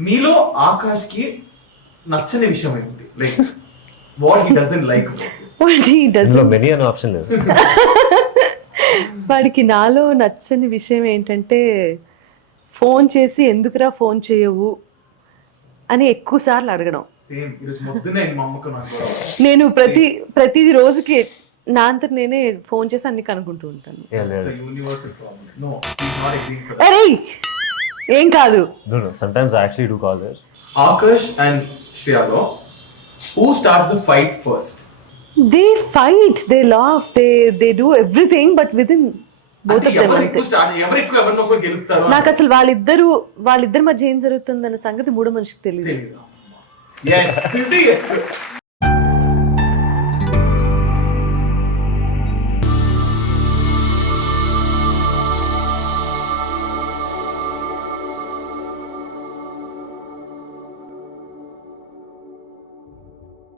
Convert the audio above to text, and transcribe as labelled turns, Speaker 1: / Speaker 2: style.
Speaker 1: మీలో ఆకాష్కి నచ్చని విషయం ఏంటి? Like what he doesn't like
Speaker 2: he
Speaker 3: ఇందులో
Speaker 2: doesn't
Speaker 3: మెనీ అనే ఆప్షన్ లేదు.
Speaker 2: వాడికి నాలో నచ్చని విషయం ఏంటంటే ఫోన్ చేసి ఎందుకురా ఫోన్ చేయవు అని ఎక్కువ సార్లు అడగడం. నేను ప్రతి ప్రతి రోజుకి నా అంతట నేనే ఫోన్ చేసి అన్ని కనుక్కుంటూ ఉంటాను. అరే ఏం కాదు
Speaker 3: No, no. Sometimes I actually do call there.
Speaker 1: Akash and Shriyalo, who starts the fight first?
Speaker 2: They fight they laugh they they do everything but with in both
Speaker 1: అంటే
Speaker 2: ఆఫ్ దెమ్
Speaker 1: ఎవరు
Speaker 2: అంతే
Speaker 1: ఎక్కువ స్టార్ట్ ఎవరు ఎక్కువ ఎవరినొకరు గెలుపుతారో
Speaker 2: నాకు అసలు వాళ్ళిద్దరు వాళ్ళిద్దరి మధ్య ఏం జరుగుతుందన్న సంగతి మూడో మనిషికి తెలియదు.